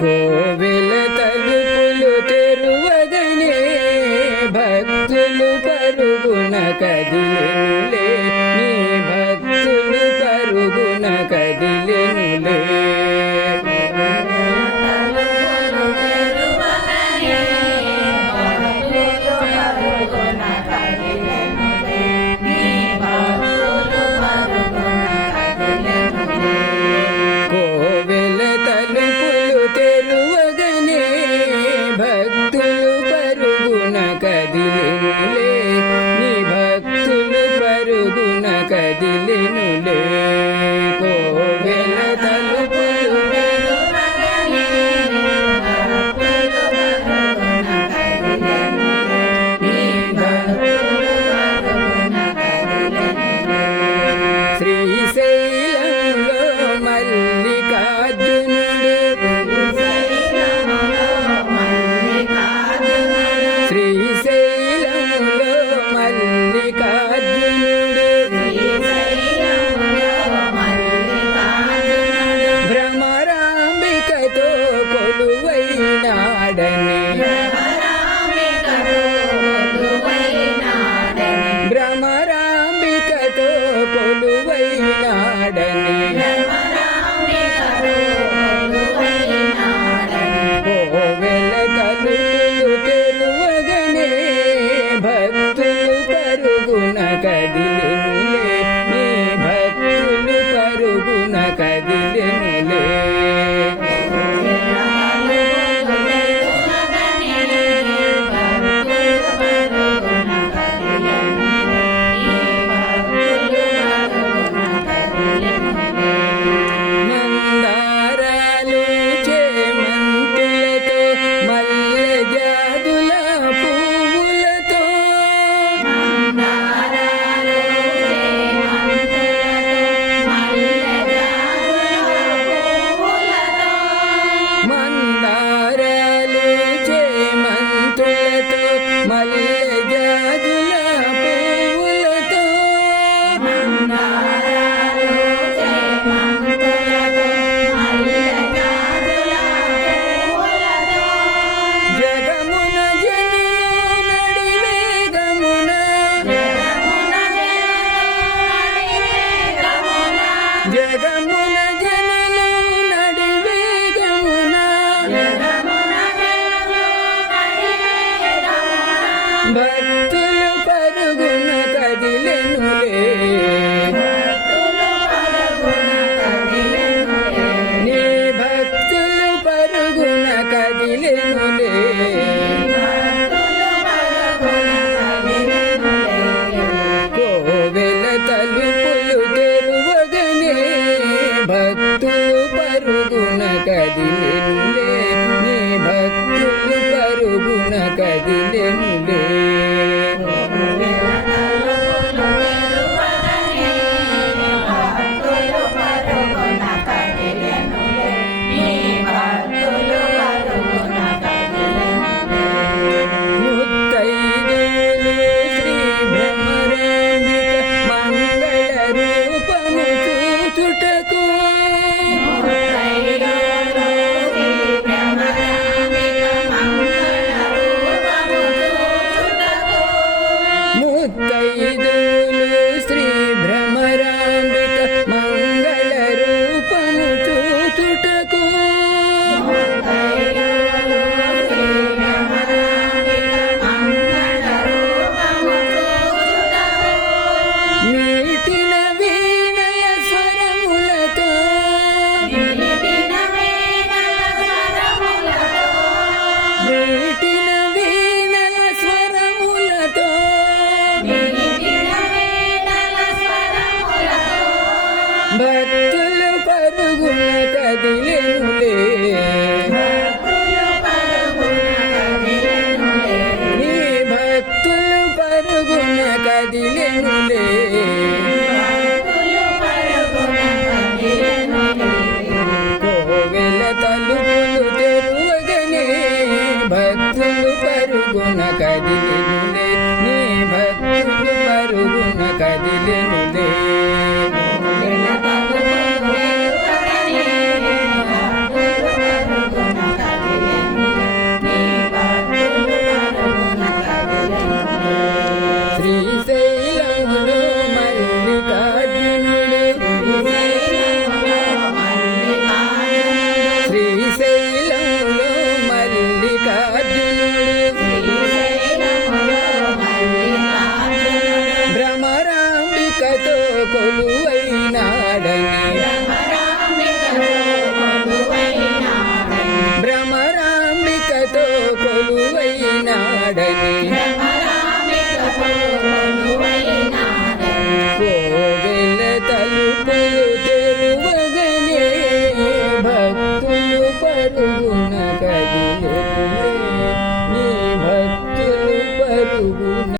కోవెల తలుపులు తెరువగనే భక్తులు పరుగున కదిలెనులే, నీ భక్తులు పరుగున కదిలెనులే. కోవెల తలుపులు తెరువగనే భక్తులు పరుగున కదిలెనులే, నీ భక్తులు పరుగున కదిలెనులే. కోవెల తలుపులు తెరువగనే భక్తులు పరుగున కదిలెనులే, నీ భక్తులు పరుగున కదిలెనులే. శ్రీశైలంలో మల్లికార్జునుడు, శ్రీశైలంలో మల్లికార్జునుడు భ్రమరాంబికతో కొలువైనాడని, భ్రమరాంబికతో కొలువైనాడని. కోవెల తలుపులు తెరువగనే భక్తులు పరుగున కదిలెనులే, నీ భక్తులు పరుగున కదిలెనులే. మందారాలు చేమంతులతో మల్లె జాజుల పువ్వులతో, మందారాలు చేమంతులతో మల్లె జాజుల పువ్వులతో, జగమున జనులు నడివేగమున, జగమున జనులు నడివేగమున, భక్తులు పరుగున కదిలెనులే, నీ భక్తులు పరుగున కదిలెనులే. కోవెల తలుపులు తెరువగనే భక్తులు పరుగున కదిలెనులే, నీ భక్తులు పరుగున కదిలెనులే. ముత్తైదువులు శ్రీ భ్రమరాంబిక మంగళ రూపము చూచుటకు, తలుపులు